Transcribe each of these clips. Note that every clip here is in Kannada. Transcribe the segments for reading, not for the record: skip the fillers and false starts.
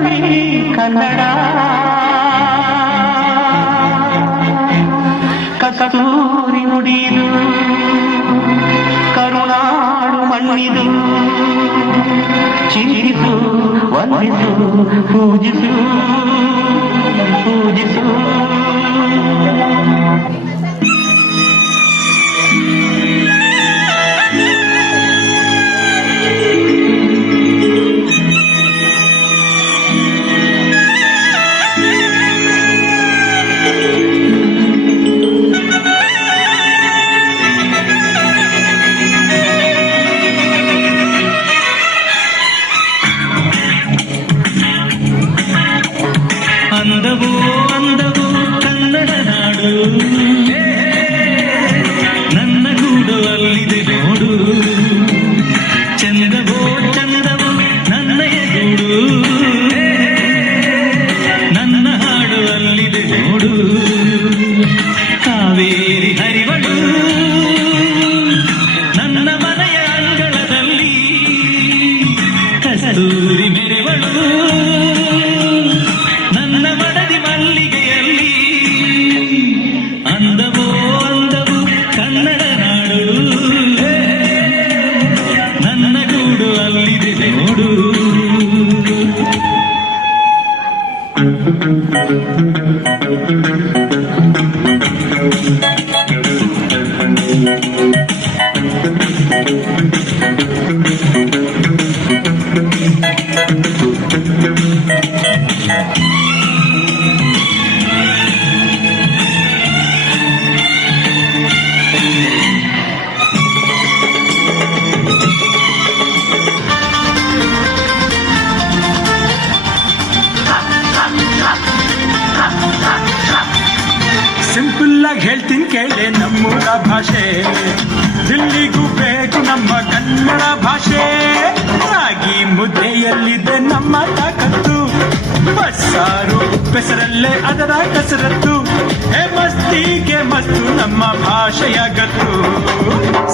ಕನ್ನಡದಲ್ಲಿ ಕನ್ನಡ ಕಸ್ತೂರಿ ನುಡಿದು ಕರುನಾಡು ಮಣ್ಣಿದು ಚಿಂತಿಸು ವಂದಿಸು ಪೂಜಿಸು ಪೂಜಿಸು ಅಂದವೋ ಅಂದವೋ ಕನ್ನಡ ನಾಡು ನನ್ನ ಗೂಡು ಅಲ್ಲಿದೆ ನೋಡು ಚಂದವೋ ಚಂದವೋ ನನ್ನಯ ಗೂಡು ನನ್ನ ಹಾಡು ಅಲ್ಲಿದೆ ನೋಡು ಕಾವೇರಿ ಹರಿವಳು ನನ್ನ ಮನೆಯ ಅಂಗಳದಲ್ಲಿ ಕಸ್ತೂರಿ ಮೆರೆವಳು ನನ್ನ ಮಡದಿ ಮಲ್ಲಿಗೆಯಲ್ಲಿ ಅಂದವೋ ಅಂದವು ಕನ್ನಡ ನಾಡು ನನ್ನ ಗೂಡು ಅಲ್ಲಿದೆ ನೋಡು ಸಿಂಪಲ್ ಆಗಿ ಹೇಳ್ತೀನಿ ಕೇಳಿ ನಮ್ಮೂರ ಭಾಷೆ ದಿಲ್ಲಿಗೂ ಬೇಕು ನಮ್ಮ ಕನ್ನಡ ಭಾಷೆ ರಾಗಿ ಮುದ್ದೆಯಲ್ಲಿದೆ ನಮ್ಮ ತಾಕತ್ತು ಬಸ್ಸಾರು ಉಪ್ಪೆಸರಲ್ಲೇ ಅದರ ಕಸರತ್ತು ಹೇ ಮಸ್ತಿಗೆ ಮಸ್ತು ನಮ್ಮ ಭಾಷೆಯ ಗತ್ತು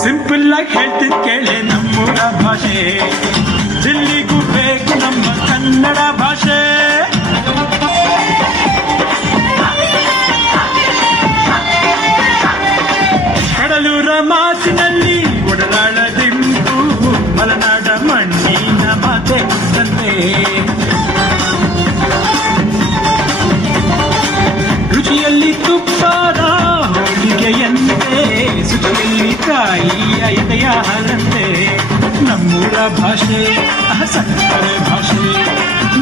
ಸಿಂಪಲ್ ಆಗಿ ಹೇಳ್ತೀನಿ ಕೇಳಿ ನಮ್ಮೂರ ಭಾಷೆ ದಿಲ್ಲಿಗೂ ಬೇಕು ನಮ್ಮ ಕನ್ನಡ ಭಾಷೆ ಕಡಲೂರ ಮಾತಿನಲ್ಲಿ ಒಡಲಾಳದಿಂಪು ಮಲೆನಾಡ ಮಣ್ಣಿನ ಮಾತೆ ತಂದೆ ರುಚಿಯಲ್ಲಿ ತುಪ್ಪದ ಹೋಳಿಗೆಯಂತೆ ಸುಖಿಯಲ್ಲಿ ತಾಯಿಯ ಎದೆಯ ಹಾಲಂತೆ ನಮ್ಮೂರ ಭಾಷೆ ಸಕ್ಕರೆ ಭಾಷೆ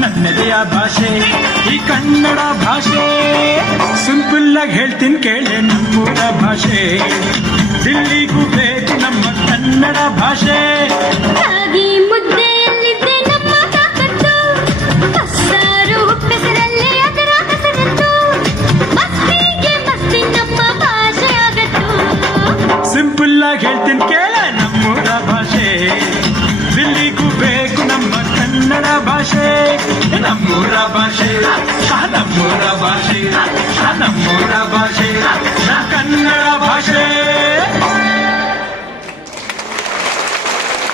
ನನ್ನೆದೆಯ ಭಾಷೆ ಈ ಕನ್ನಡ ಭಾಷೆ ಸಿಂಪಲ್ ಆಗಿ ಹೇಳ್ತೀನಿ ಕೇಳಿ ನಮ್ಮೂರ ಭಾಷೆ ದಿಲ್ಲಿಗೂ ಬೇಕು ನಮ್ಮ ಕನ್ನಡ ಭಾಷೆ ರಾಗಿ ಮುದ್ದೆಯಲ್ಲಿದೆ ನಮ್ಮ ತಾಕತ್ತು ಬಸ್ಸಾರು ಉಪ್ಪೆಸರಲ್ಲೇ ಅದರ ಕಸರತ್ತು ಮಸ್ತಿಗೆ ಮಸ್ತಿ ನಮ್ಮ ಭಾಷೆ ಆಗತ್ತು ಸಿಂಪಲ್ ಆಗಿ ಹೇಳ್ತೀನಿ ಕೇಳ ನಮ್ಮೂರ ಭಾಷೆ ದಿಲ್ಲಿಗೂ ಬೇಕು ನಮ್ಮ ಕನ್ನಡ ಭಾಷೆ ನಮ್ಮೂರ ಭಾಷೆ ನಮ್ಮೂರ ಭಾಷೆ ನಮ್ಮೂರ ಭಾಷೆ ಕನ್ನಡ ಭಾಷೆ